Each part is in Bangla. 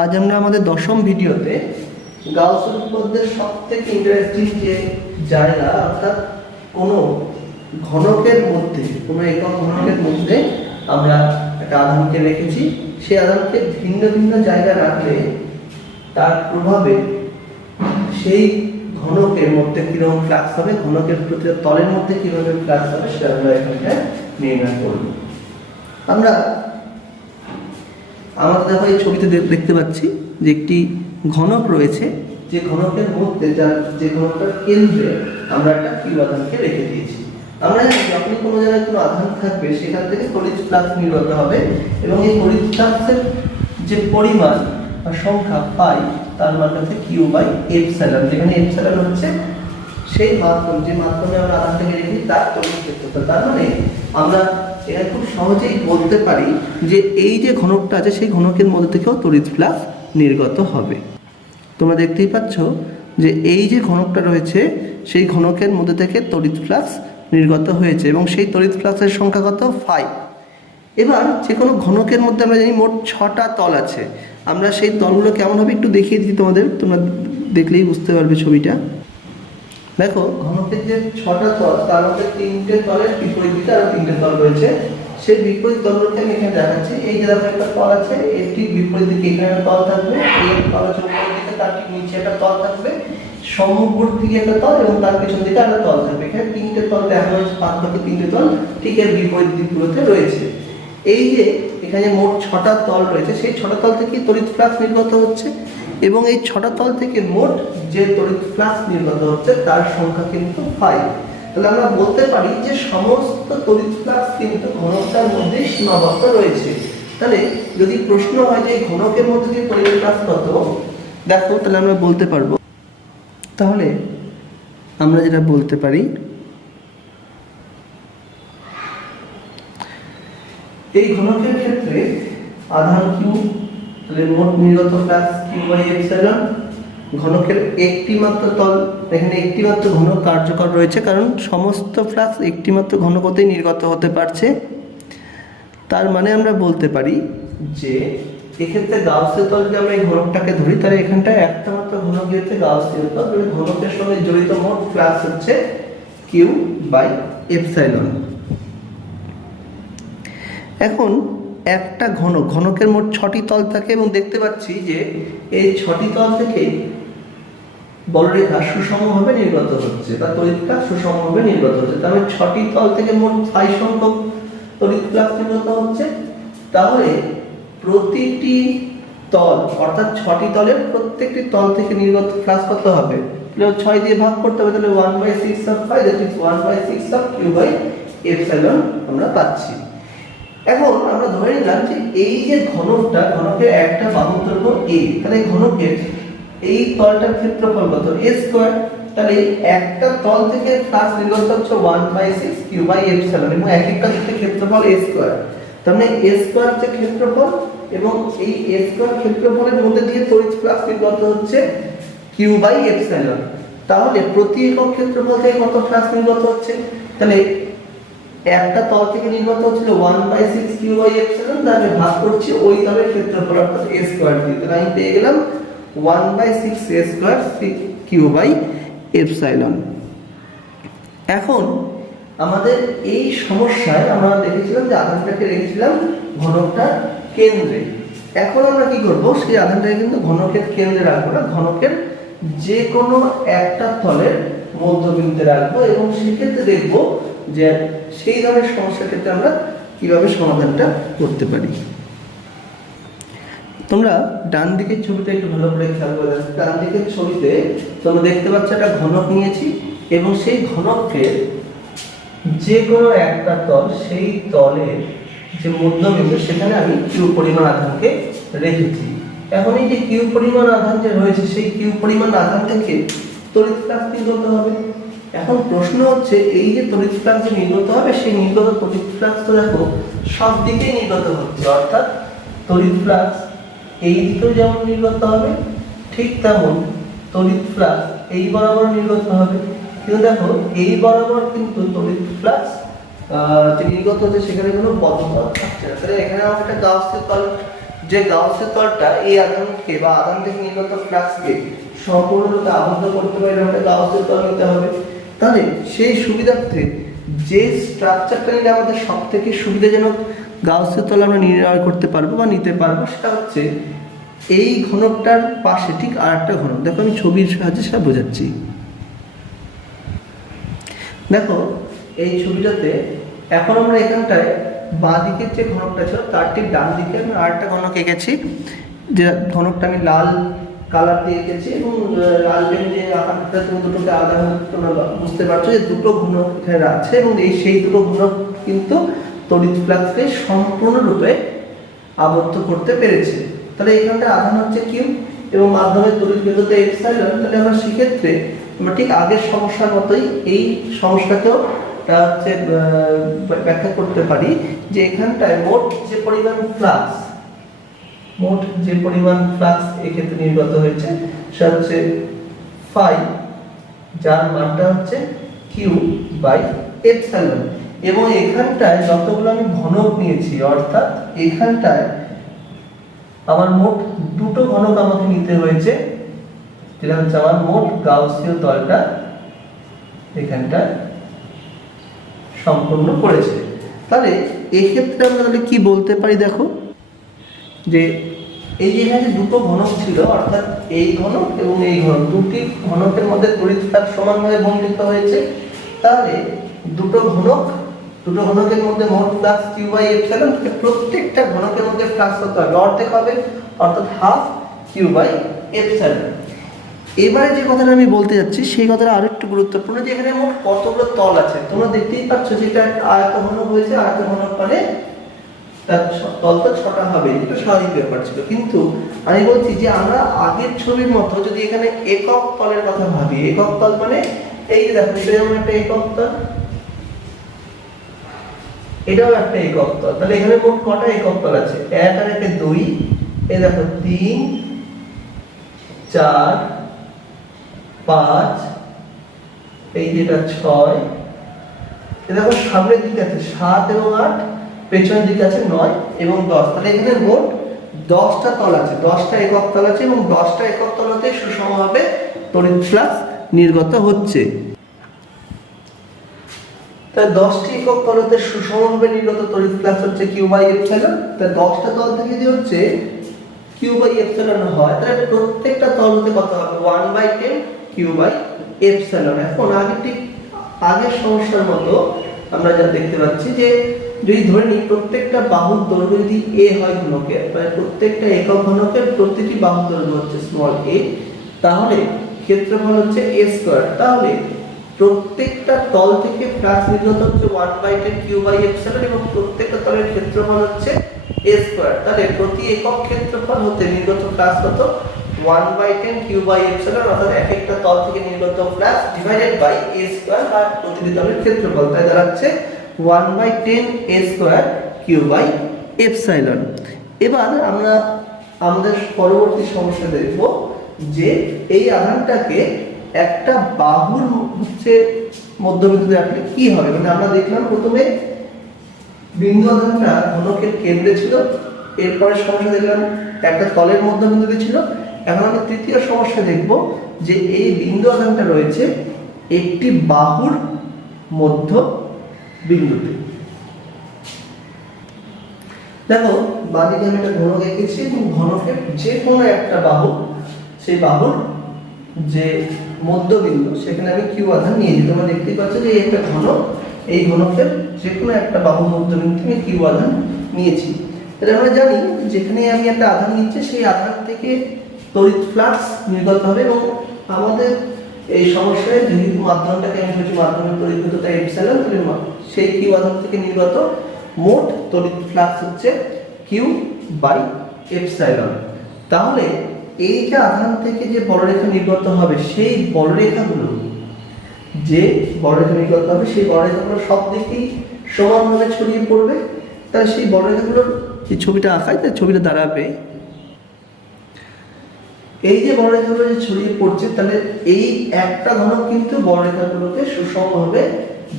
আজ আমরা আমাদের দশম ভিডিওতে গাউসের উপপাদ্যের সবথেকে ইন্টারেস্টিং যে জায়গা অর্থাৎ কোনো ঘনকের মধ্যে কোনো একক ঘনকের মধ্যে আমরা একটা আধানকে রেখেছি, সেই আধানকে ভিন্ন ভিন্ন জায়গায় রাখলে তার প্রভাবে সেই ঘনকের মধ্যে কিরকম ফ্লাক্স হবে, ঘনকের প্রতিটা তলের মধ্যে কিভাবে ফ্লাক্স হবে সেটা আমরা এখানে নির্ণয় করব। আমরা আমাদের দেখো এই ছবিতে দেখতে পাচ্ছি যে একটি ঘনক রয়েছে, যে ঘনকের মধ্যে যে ঘনকটার কেন্দ্রে আমরা একটা কিউ আধানকে রেখে দিয়েছি। আমরা জানি যখনই কোনো জায়গায় কোনো আধান থাকবে সেখান থেকে তড়িৎ ফ্লাক্স নির্গত হবে এবং এই তড়িৎ ফ্লাক্সের যে পরিমাণ বা সংখ্যা পাই তার মান হচ্ছে কিউ বাই এপসাইলন, যেখানে এপসাইলন হচ্ছে সেই মাধ্যম যে মাধ্যমে আমরা আধানটাকে রেখেছি তার তড়িৎ ক্ষেত্রফল। তার মানে আমরা এটা খুব সহজেই বলতে পারি যে এই যে ঘনকটা আছে সেই ঘনকের মধ্যে থেকেও তড়িৎ ফ্লাক্স নির্গত হবে। তোমরা দেখতেই পাচ্ছ যে এই যে ঘনকটা রয়েছে সেই ঘনকের মধ্যে থেকে তড়িৎ ফ্লাক্স নির্গত হয়েছে এবং সেই তড়িৎ ফ্লাক্সের সংখ্যা কত? 5। এবার যে কোনো ঘনকের মধ্যে আমরা জানি মোট 6টা তল আছে। আমরা সেই তলগুলো কেমন হবে একটু দেখিয়ে দিই তোমাদের, তোমরা দেখলেই বুঝতে পারবে ছবিটা। দেখো ঘনকের যে 6টা তল তার মধ্যে 3টে তলের বিপরীত দিকে আরো 3টে তল রয়েছে। সেই বিপরীত তলগুলোকে আমি এখানে দেখাচ্ছি। এই যে দেখো একটা তল আছে, এর ঠিক বিপরীত দিকে এখানে একটা তল থাকবে, এই তলের উপরের দিকে তার ঠিক নিচে একটা তল থাকবে, সম্মুখবর্তী দিকে একটা তল এবং তার পেছন দিকে একটা তল থাকবে। এখানে 3টে তল দেখা হয়েছে, বাদ বাকি 3টে তল ঠিক এর বিপরীত দিকগুলোতে রয়েছে। এই যে এখানে মোট 6টা তল রয়েছে, সেই 6টা তল থেকে তড়িৎ ফ্লাক্স নির্গত হচ্ছে এবং এই 6টা তল থেকে মোট যে তড়িৎ ফ্লাক্স নির্গত হচ্ছে তার সংখ্যা কিন্তু 5। তাহলে আমরা বলতে পারি যে সমস্ত তড়িৎ ফ্লাক্স কিন্তু ঘনকটার মধ্যে সীমাবদ্ধ রয়েছে। তাহলে যদি প্রশ্ন হয় যে ঘনকের মধ্যে দিয়ে তড়িৎ ফ্লাক্স কত, দেখো তাহলে আমরা বলতে পারবো। তাহলে আমরা যেটা বলতে পারি, এই ঘনকের ক্ষেত্রে আধান কিউ, তাহলে মোট নির্গত ফ্লাক্স কিউ বাই এপসাইলন। ঘনকের একটি মাত্র তল, এখানে একটি মাত্র ঘনক কার্যকর রয়েছে কারণ সমস্ত ফ্লাক্স একটি মাত্র ঘনকতেই নির্গত হতে পারছে। তার মানে আমরা বলতে পারি যে এক্ষেত্রে গাউসের তল যদি আমরা এই ঘনকটাকে ধরি তাহলে এখানটায় একটা মাত্র ঘনক হচ্ছে গাউসের তল, তাহলে ঘনকের সঙ্গে জড়িত মোট ফ্লাক্স হচ্ছে কিউ বাই এপসাইলন। এখন একটা ঘনকের মোট 6টি তল থাকে এবং দেখতে পাচ্ছি যে এই 6টি তল থেকে বলরেখা সুষমভাবে নির্গত হচ্ছে বা তড়িৎ ফ্লাক্স সুষমভাবে নির্গত হচ্ছে। তাহলে 6টি তল থেকে মোট 5 সংখ্যক তড়িৎ ফ্লাক্স নির্গত হচ্ছে। তাহলে প্রতিটি তল অর্থাৎ 6টি তলের প্রত্যেকটি তল থেকে নির্গত ফ্লাক্স কত হবে? 6 দিয়ে ভাগ করতে হবে, তাহলে 1/6 of 5 that is 1/6 of q by epsilon আমরা পাচ্ছি। এখন আমরা ধরে নিলাম যে এই যে ঘনকের একটা বাহুর দৈর্ঘ্য a, তাহলে ঘনকের এই তলটার ক্ষেত্রফল কত? a square. তাহলে একটা তল থেকে ফ্লাক্স নির্গত হচ্ছে 1/6 q by epsilon এবং এক একটা দিকে ক্ষেত্রফল a স্কয়ার। তার মানে a স্কয়ার যে ক্ষেত্রফল এবং এই a স্কয়ার ক্ষেত্রফলের মধ্যে দিয়ে তড়িৎ ফ্লাক্স নির্গত হচ্ছে q by epsilon। তাহলে প্রতি একক ক্ষেত্রফল থেকে কত ফ্লাক্স নির্গত হচ্ছে? তাহলে একটা তল থেকে নির্গত হচ্ছিল 1/6 q by epsilon, তাহলে ভাগ করছি ওই তলের ক্ষেত্রফল অর্থাৎ a স্কয়ার দিয়ে, তাহলে আমি পেয়ে গেলাম 1/6 a square q by epsilon। এখন আমাদের এই সমস্যায় আমরা দেখেছিলাম যে আধানটাকে রেখেছিলাম ঘনকটার কেন্দ্রে। এখন আমরা কি করব, সেই আধানটাকে কিন্তু ঘনকের কেন্দ্রে রাখবো না, ঘনকের যে কোনো একটা তলের মধ্যবিন্দুতে রাখবো এবং সেক্ষেত্রে দেখবো যে সেই ধরনের সমস্যার ক্ষেত্রে আমরা কিভাবে সমাধানটা করতে পারি। তোমরা ডান দিকের ছবিটা একটু ভালো করে খেয়াল করে দেখো। ডান দিকের ছবিতে তোমরা দেখতে পাচ্ছ একটা ঘনক নিয়েছি এবং সেই ঘনকের যে কোনো একটা তল, সেই তলের যে মধ্যবিন্দু সেখানে আমি কিউ পরিমাণ আধানকে রেখেছি। এখন এই যে কিউ পরিমাণ আধান যে রয়েছে সেই কিউ পরিমাণ আধান থেকে তড়িৎ ফ্লাক্স নির্গত হবে। এখন প্রশ্ন হচ্ছে এই যে তড়িৎ ফ্লাক্স যে নির্গত হবে সেই নির্গত তড়িৎ ফ্লাক্স তো দেখো সব দিকেই নির্গত হচ্ছে, অর্থাৎ তড়িৎ ফ্লাক্স এই দিকেও যেমন নির্গত হবে ঠিক তেমন তড়িৎ ফ্লাক্স এই বরাবর নির্গত হবে। কিন্তু দেখো এই বরাবর কিন্তু তড়িৎ ফ্লাক্স যে নির্গত হচ্ছে সেখানে কোনো পথপথ থাকছে না। তাহলে এখানে আমার একটা গাউসের তল যে গাউসের তলটা এই আধানকে বা আধান থেকে নির্গত ফ্লাক্সকে সম্পূর্ণরূপে আবদ্ধ করতে পারে ওটা গাউসের তল নিতে হবে। তাহলে সেই সুবিধার্থে যে স্ট্রাকচারটা নিলে আমাদের সব থেকে সুবিধাজনক গাউসের তল আমরা নির্ণয় করতে পারবো বা নিতে পারবো সেটা হচ্ছে এই ঘনকটার পাশে ঠিক আর একটা ঘনক। দেখো আমি ছবির সাহায্যে সেটা বোঝাচ্ছি। দেখো এই ছবিটাতে এখন আমরা এখানটায় বাঁ দিকের যে ঘনকটা ছিল তার ঠিক ডান দিকে আমরা আরেকটা ঘনক এঁকেছি, যে ঘনকটা আমি লাল কালার দিয়ে এঁকেছি এবং লাল পেন যে আকারটা তুমি দুটোকে আলাদা তোমরা বুঝতে পারছো যে দুটো ঘনক এখানে আছে এবং সেই দুটো ঘনক কিন্তু তড়িৎ ফ্লাক্সকে সম্পূর্ণরূপে আবদ্ধ করতে পেরেছে। তাহলে এখানটা আধান হচ্ছে কিউ এবং মাধ্যমে তড়িৎ ভেদ্যতা এপসাইলন। তাহলে আমরা সেক্ষেত্রে আমরা ঠিক আগের সমস্যার মতোই এই সমস্যাকেও ব্যাখ্যা করতে পারি যে এখানটায় মোট যে পরিমাণ ফ্লাক্স এক্ষেত্রে নির্গত হয়েছে সেটা হচ্ছে ফাই, যার মানটা হচ্ছে কিউ বাই এপসাইলন। এবং এখানটায় যতগুলো আমি ঘনক নিয়েছি অর্থাৎ এখানটায় আমার মোট দুটো ঘনক আমাকে নিতে হয়েছে, যেটা হচ্ছে আমার মোট গাউসীয় তলটা এখানটায় সম্পূর্ণ করেছে। তাহলে এক্ষেত্রে আমরা তাহলে কি বলতে পারি, দেখো যে এই যে এখানে দুটো ঘনক ছিল অর্থাৎ এই ঘনক এবং এই ঘনক, দুটি ঘনকের মধ্যে তড়িৎ ফ্লাক্স সমানভাবে বণ্টিত হয়েছে। তাহলে দুটো ঘনকের মধ্যে মোট ফ্লাক্স কিউ বাই এপসাইলন, প্রত্যেকটা ঘনকের মধ্যে ফ্লাক্স কত হবে, অর্ধেক হবে, অর্থাৎ হাফ কিউ বাই এপসাইলন। এবারে যে কথাটা আমি বলতে যাচ্ছি সেই কথাটা আরো একটু গুরুত্বপূর্ণ, যে এখানে মোট কতগুলো তল আছে। তোমরা দেখতেই পাচ্ছ যে এটা একটা আয়তঘনক হয়েছে, আয়তঘনক মানে তার তল তো 6টা হবে, এটা স্বাভাবিক ব্যাপার ছিল। কিন্তু আমি বলছি যে আমরা আগের ছবির মতো যদি এখানে একক তলের কথা ভাবি, একক তল মানে এই যে দেখো এটা যেমন একটা একক তল, এটাও একটা একক তল। তাহলে এখানে মোট কটা একক তল আছে, 1 আর 1 2, এই দেখো 3 4 5, এই যেটা 6, এই দেখো সামনের দিকে আছে 7 এবং 8, পেছনের দিকে আছে 9 এবং 10। তাহলে এখানে মোট 10টা তল আছে, 10টা একক তল আছে এবং 10টা একক তলতে সুষমভাবে তড়িৎ ফ্লাক্স নির্গত হচ্ছে। তাই 10টি একক তলতে সুষমভাবে নির্গত তড়িৎ ফ্লাক্স হচ্ছে কিউ বাই এপসাইলন। তাই 10টা তল থেকে যে হচ্ছে কিউ বাই এপসাইলন হয়, তাহলে প্রত্যেকটা তলতে কত হবে 1/10 কিউ বাই এপসাইলন। এখন আগের সমস্যার মতো আমরা যা দেখতে পাচ্ছি যে যদি ধরে নিই প্রত্যেকটা বাহুর দৈর্ঘ্য যদি a হয় ঘনকের, মানে প্রত্যেকটা একক ঘনকের প্রতিটি বাহুর দৈর্ঘ্য হচ্ছে স্মল a, তাহলে ক্ষেত্রফল হচ্ছে a স্কয়ার। তাহলে প্রত্যেকটা তল থেকে ফ্লাক্স নির্গত হচ্ছে 1/10 কিউ বাই এপসাইলন এবং প্রত্যেকটা তলের ক্ষেত্রফল হচ্ছে a স্কয়ার। তাহলে প্রতি একক ক্ষেত্রফল হতে নির্গত ফ্লাক্স কত 1/10 কিউ বাই এপসাইলন, অর্থাৎ এক একটা তল থেকে নির্গত flux divided by a square আর প্রতিটি তলের ক্ষেত্রফল, তাই দাঁড়াচ্ছে 1/10 a square q by epsilon. এবার আমরা আমাদের পরবর্তী সমস্যা দেখব যে এই আধানটাকে একটা বাহুর হচ্ছে মধ্যবিন্দুতে রাখলে কি হবে। মানে আমরা দেখলাম প্রথমে বিন্দু আধানটা ঘনকের কেন্দ্রে ছিল, এরপরে সমস্যা দেখলাম একটা তলের মধ্যবিন্দুতে ছিল। এখন আমরা তৃতীয় সমস্যা দেখব যে এই বিন্দু আধানটা রয়েছে একটি বাহুর মধ্য বিন্দুতে। দেখো বাঁদিকে আমি একটা ঘনক এঁকেছি এবং ঘনকের যে কোনো একটা বাহু, সেই বাহুর যে মধ্যবিন্দু সেখানে আমি কিউ আধান নিয়েছি। তোমরা দেখতেই পাচ্ছ যে এই একটা ঘনক, এই ঘনকের যে কোনো একটা বাহুর মধ্যবিন্দু থেকে কিউ আধান নিয়েছি। তাহলে আমরা জানি যেখানে আমি একটা আধান নিচ্ছি সেই আধান থেকে তড়িৎ ফ্লাক্স নির্গত হবে এবং আমাদের এই সমস্যায় যেহেতু মাধ্যমটাকে আমি বলছি মাধ্যমের তড়িৎ ভেদ্যতা এপসাইলন, সেই কিউ আধান থেকে নির্গত মোট তড়িৎ ফ্লাক্স হচ্ছে কিউ বাই এপসাইলন। তাহলে এই যে আধান থেকে যে বড়রেখা নির্গত হবে সেই বড়রেখাগুলো সেই বড়রেখাগুলো সব দিকেই সমানভাবে ছড়িয়ে পড়বে। তাহলে সেই বড়রেখাগুলোর যে ছবিটা আঁকায় তার ছবিটা দাঁড়াবে, এই যে বড়রেখাগুলো যে ছড়িয়ে পড়ছে তাহলে এই একটা ঘনক কিন্তু বড়রেখাগুলোকে সুষমভাবে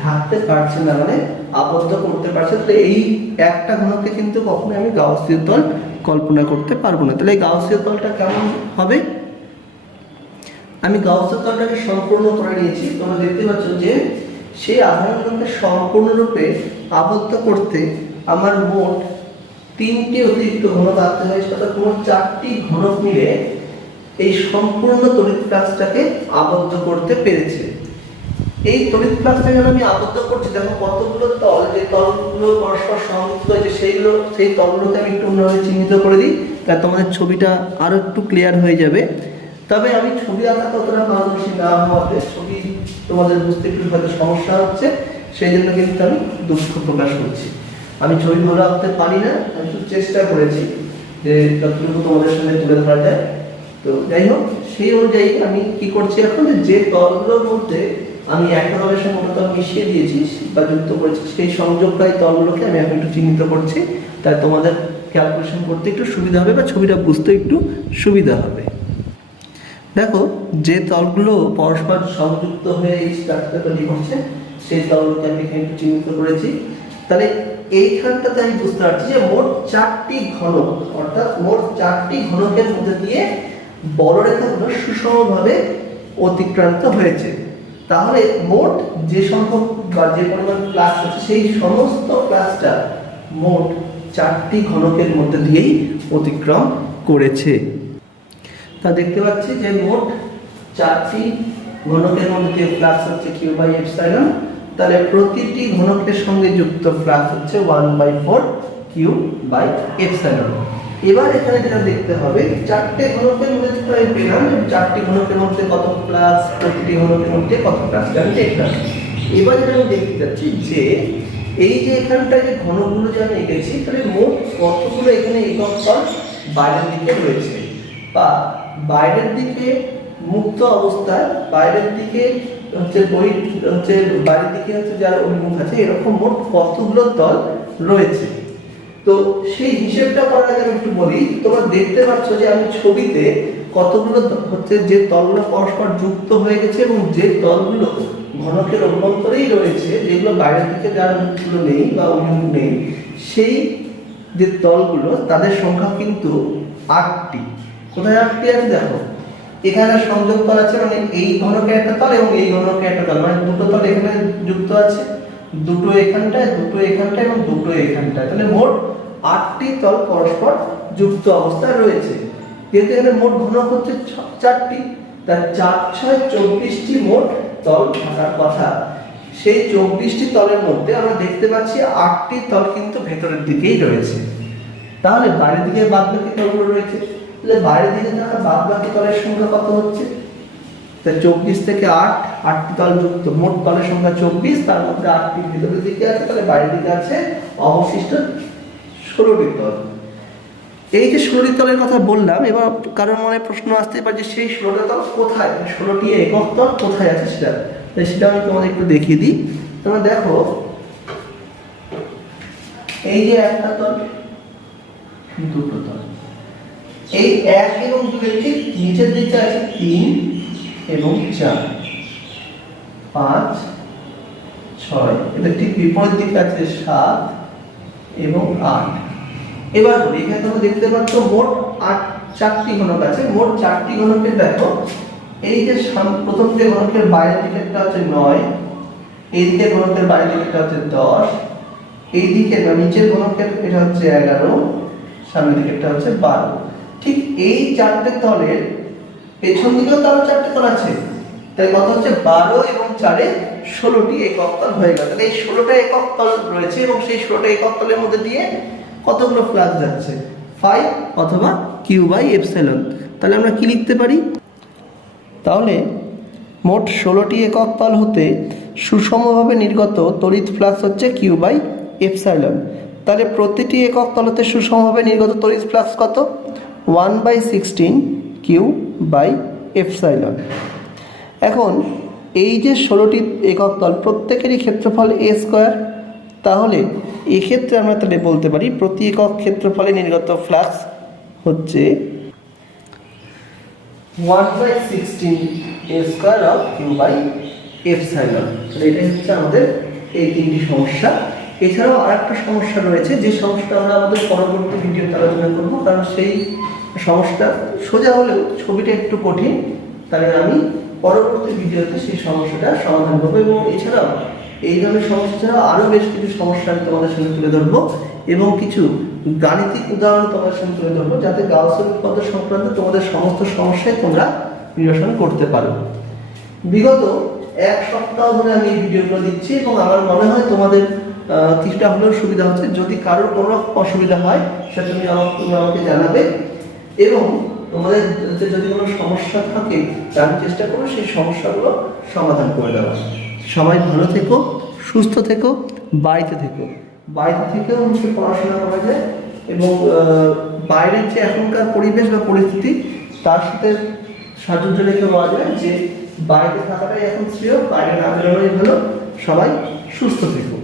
ঢাকতে পারছে না, মানে আবদ্ধ করতে পারছে। তাহলে এই একটা ঘনককে কিন্তু কখনোই আমি গাউসীয় তল কল্পনা করতে পারবো না। তাহলে গাউসীয় তলটা কেমন হবে? আমি গাউসীয় তলটাকে সম্পূর্ণ করে নিয়েছি। তোমরা দেখতে পাচ্ছ যে সেই আধানগুলোকে সম্পূর্ণরূপে আবদ্ধ করতে আমার মোট 3টি অতিরিক্ত ঘনক আনতে হয়েছে, অর্থাৎ মোট 4টি ঘনক মিলে এই সম্পূর্ণ তড়িৎ ফ্লাক্সটাকে আবদ্ধ করতে পেরেছে। এই তড়িৎ ফ্লাক্সটাকে আমি আবদ্ধ করছি, দেখো কতগুলো তল, যে তলগুলো পরস্পর সংযুক্ত হয়েছে সেই তলগুলোকে আমি একটু অন্যভাবে চিহ্নিত করে দিই, তাহলে তোমাদের ছবিটা আরো একটু ক্লিয়ার হয়ে যাবে। তবে আমি ছবি আঁকা ততটা পারদর্শী না হওয়াতে ছবি তোমাদের বুঝতে একটু হয়তো সমস্যা হচ্ছে, সেই জন্য কিন্তু আমি দুঃখ প্রকাশ করছি। আমি ছবি ভালো আঁকতে পারি না, আমি একটু চেষ্টা করেছি যে যতটুকু তোমাদের সামনে তুলে ধরা যায়। তো যাই হোক, সেই অনুযায়ী আমি কি করছি এখন, যে তলগুলোর মধ্যে আমি একটা তলের সঙ্গে অন্য তল মিশিয়ে দিয়েছি বা যুক্ত করেছি, সেই সংযোগকারী তলগুলোকে আমি এখন একটু চিহ্নিত করছি, তাই তোমাদের ক্যালকুলেশন করতে একটু সুবিধা হবে বা ছবিটা বুঝতে একটু সুবিধা হবে। দেখো, যে তলগুলো পরস্পর সংযুক্ত হয়ে এই স্ট্রাকচারটা তৈরি করছে সেই তলগুলোকে আমি এখানে একটু চিহ্নিত করেছি। তাহলে এইখানটাতে আমি বুঝতে পারছি যে মোট 4টি ঘনক, অর্থাৎ মোট 4টি ঘনকের মধ্যে দিয়ে বলরেখাগুলো সুষমভাবে অতিক্রান্ত হয়েছে। তাহলে মোট যে সংখ্যক বা যে পরিমাণ ফ্লাক্স আছে সেই সমস্ত ফ্লাক্সটা মোট 4টি ঘনকের মধ্যে দিয়েই অতিক্রম করেছে। তা দেখতে পাচ্ছি যে মোট 4টি ঘনকের মধ্যে দিয়ে ফ্লাক্স হচ্ছে Q/ε, তাহলে প্রতিটি ঘনকের সঙ্গে যুক্ত ফ্লাক্স হচ্ছে 1/4 Q/ε। এবার এখানে যেটা দেখতে হবে, 4টে ঘনকের মধ্যে তো আমি পেলাম 4টি ঘনকের মধ্যে কত ফ্লাক্স, প্রতিটি ঘনকের মধ্যে কত ফ্লাক্স আমি দেখলাম। এবার যেটা আমি দেখতে যাচ্ছি যে এই যে এখানটায় যে ঘনকগুলো যে আমি এঁকেছি, তাহলে মোট কতগুলো এখানে একক তল বাইরের দিকে রয়েছে, বা বাইরের দিকে মুক্ত অবস্থায় বাইরের দিকে বাইরের দিকে যার অভিমুখ আছে, এরকম মোট কতগুলো তল রয়েছে। তো সেই হিসেবটা করার আগে আমি একটু বলি, তোমরা দেখতে পাচ্ছ যে আমি ছবিতে কতগুলো যে তলগুলো পরস্পর যুক্ত হয়ে গেছে এবং যে তলগুলো ঘনকের অভ্যন্তরেই রয়েছে, যেগুলো বাইরের দিকে যার মুখগুলো নেই বা অভিমুখ নেই, সেই যে তলগুলো তাদের সংখ্যা কিন্তু 8টি। কোথায় 8টি আছে দেখো, এখানে সংযোগ তল আছে, মানে এই ঘনকের একটা তল এবং এই ঘনকের একটা তল, মানে দুটো তল এখানে যুক্ত আছে, দুটো এখানটায়, দুটো এখানটায় এবং দুটো এখানটায়। তাহলে মোট 8টি তল পরস্পর যুক্ত অবস্থায় রয়েছে। যেহেতু এখানে মোট ঘনক হচ্ছে 4টি, তার 4×6 24টি মোট তল থাকার কথা। সেই 24টি তলের মধ্যে আমরা দেখতে পাচ্ছি 8টি তল কিন্তু ভেতরের দিকেই রয়েছে। তাহলে বাইরের দিকে বাদবাকি তলগুলো রয়েছে, তাহলে বাইরের দিকে থাকা বাদবাকি তলের সংখ্যা কত হচ্ছে? তাই 24 থেকে 8টি তল যুক্ত, মোট তলের সংখ্যা 24, তার মধ্যে 8টি ভেতরের দিকে আছে, তাহলে বাইরের দিকে আছে অবশিষ্ট 16টি তল। এই যে 16টি তলের কথা বললাম, এবার কারোর মনে প্রশ্ন আসতে পারে যে সেই 16টি তল কোথায়, 16টি একক তল কোথায় আছে সেটা, তাই সেটা আমি তোমাদের একটু দেখিয়ে দিই। তোমরা দেখো, এই যে একটা তল, দুটো তল, এই 1 এবং 2 এর ঠিক নিচের দিকে আছে 3 এবং 4, 5, 6, এদের ঠিক বিপরীত দিকে আছে 7 এবং 8। এবার এখানে তোমরা দেখতে পাচ্ছ মোট 4টি ঘনক আছে। মোট 4টি ঘনকের দেখো, এই যে প্রথম যে ঘনকের বাইরের দিকেরটা হচ্ছে 9, এই দিকের ঘনকের বাইরের দিকেরটা হচ্ছে 10, এই দিকের বা নিচের ঘনকের এটা হচ্ছে 11, সামনের দিকেরটা হচ্ছে 12। ঠিক এই 4টে তলের পেছন দিকেও তো আরো 4টে তল আছে, তাই কত হচ্ছে 12 এবং 4 16টি একক তল হয়ে গেল। তাহলে এই 16টা একক তল রয়েছে এবং সেই 16টা একক তলের মধ্যে দিয়ে কতগুলো ফ্লাক্স যাচ্ছে? 5 অথবা Q/ε। তাহলে আমরা কি লিখতে পারি? তাহলে মোট 16টি একক তল হতে সুষমভাবে নির্গত তড়িৎ ফ্লাক্স হচ্ছে Q/ε। তাহলে প্রতিটি একক তল হতে সুষমভাবে নির্গত তড়িৎ ফ্লাক্স কত? 1/16 Q/ε। এখন এই যে 16টি একক তল প্রত্যেকেরই ক্ষেত্রফল a², তাহলে এক্ষেত্রে আমরা তাহলে বলতে পারি প্রতি একক ক্ষেত্রফলে নির্গত ফ্লাক্স হচ্ছে 1/16 a² Q/ε। তাহলে এটাই হচ্ছে আমাদের এই তিনটি সমস্যা এছাড়াও আরেকটা সমস্যা রয়েছে, যে সমস্যাটা আমরা আমাদের পরবর্তী ভিডিওতে আলোচনা করবো, কারণ সেই সমস্যা সোজা হলেও ছবিটা একটু কঠিন, তাই আমি পরবর্তী ভিডিওতে সেই সমস্যাটা সমাধান করবো। এবং এছাড়াও এই ধরনের সমস্যা ছাড়াও আরও বেশ কিছু সমস্যা আমি তোমাদের সঙ্গে তুলে ধরবো এবং কিছু গাণিতিক উদাহরণ তোমাদের সঙ্গে তুলে ধরবো, যাতে গাউসের উপপাদ্য সংক্রান্ত তোমাদের সমস্ত সমস্যায় তোমরা নিরসন করতে পারো। বিগত এক সপ্তাহ ধরে আমি এই ভিডিওগুলো দিচ্ছি এবং আমার মনে হয় তোমাদের কিছুটা হলেও সুবিধা হচ্ছে। যদি কারোর কোনো রকম অসুবিধা হয় সেটা তুমি আমাকে জানাবে, এবং তোমাদের যদি কোনো সমস্যা থাকে তার চেষ্টা করো সেই সমস্যাগুলো সমাধান করে দেওয়া। সবাই ভালো থেকো, সুস্থ থেকো, বাড়িতে থেকো। বাড়িতে থেকেও হচ্ছে পড়াশোনা করা যায় এবং বাইরের যে এখনকার পরিবেশ বা পরিস্থিতি তার সাথে সাহায্য রেখে বলা যায় যে বাইরে থাকাটাই এখন শ্রেয়, বাইরে না বেরোনোই ভালো। সবাই সুস্থ থেকো।